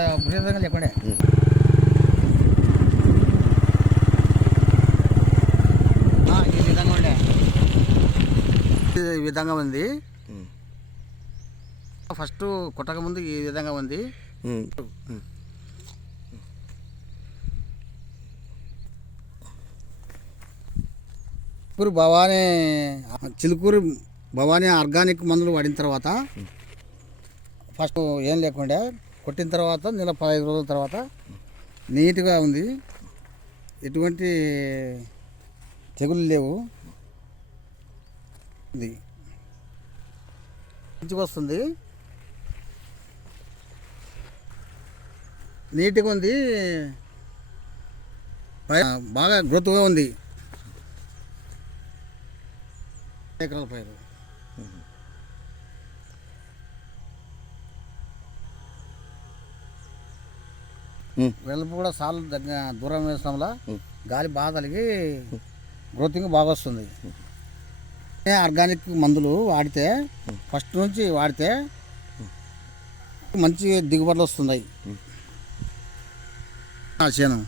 అంత ఆ, ఈ విధంగా ఉండే. ఈ విధంగా ఉంది. ఫస్ట్ కొట్టక ముందు ఈ విధంగా ఉంది. చిలుకూరు భవానీ చిలుకూరు భవానీ ఆర్గానిక్ మందులు వాడిన తర్వాత ఫస్ట్ ఏం లేకుండే కొట్టిన తర్వాత నెల పదహైదు రోజుల తర్వాత నీట్గా ఉంది. ఎటువంటి తెగులు లేవు. ఇది మంచిగా వస్తుంది. నీట్గా ఉంది. బాగా గ్రోత్గా ఉంది. ఎకరాల పైరు. వెలుపు కూడా సార్లు దగ్గర దూరం వేసడం వల్ల గాలి బాగా తలిగి గ్రోతింగ్ బాగా వస్తుంది. ఏ ఆర్గానిక్ మందులు వాడితే ఫస్ట్ నుంచి వాడితే మంచి దిగుబడులు వస్తున్నాయి. చేను.